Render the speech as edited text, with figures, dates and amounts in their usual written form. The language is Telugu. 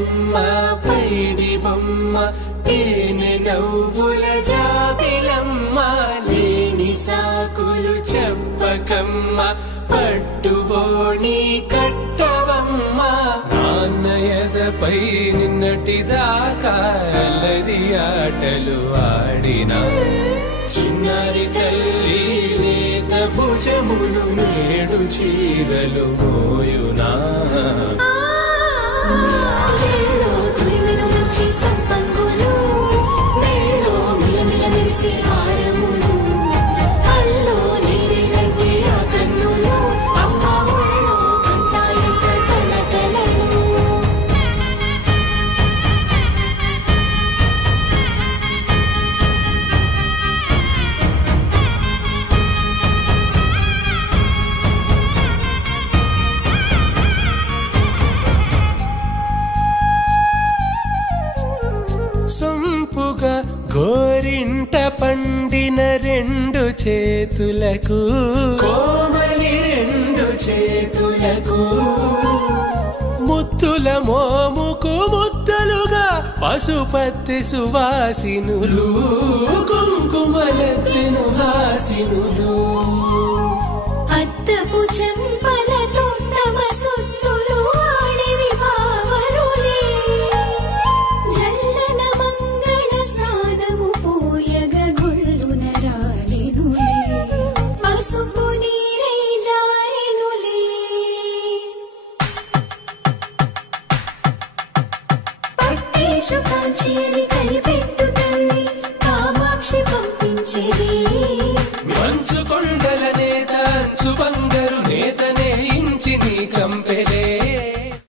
బతుకమ్మ పైడి బొమ్మ తేనె నవ్వుల జాబిలమ్మ లేని సాకులు చెప్పకమ్మ పట్టుబోణి కట్టవమ్మ నాన్నయదపై నిన్నటిదాకా అల్లరి ఆటలు ఆడినా చిన్నారి తల్లి లేత భుజములు నేడు చీరలు మోయునా చెల్లో తురిమెను మంచి సంపంగులు మెల్లో మిలమిల మెరిసే హారములు అల్లో నీరెళ్ళంటే ఆ కన్నులు అమ్మ ఒళ్ళో కంటాయంట తన కలలు సొంపుగా గోరింట పండిన రెండు చేతులకు కోమలి రెండు చేతులకు ముత్తుల మోముకు ముద్దలుగా పసుపత్తి సువాసినులు కుంకుమలెత్తిను హాసినులు అద్దపు చెంపలతో తమ సొత్తులు ఆడివి బావరులే జల్లన మంగళ స్నానము పోయగ గొల్లున రాలెనులే పసుపు నీరై జారెనులే పట్టేషు కాంచి అని కనిపెట్టు తల్లి కామాక్షి పంపించేది మంచు కొండల నేత అంచు బంగారు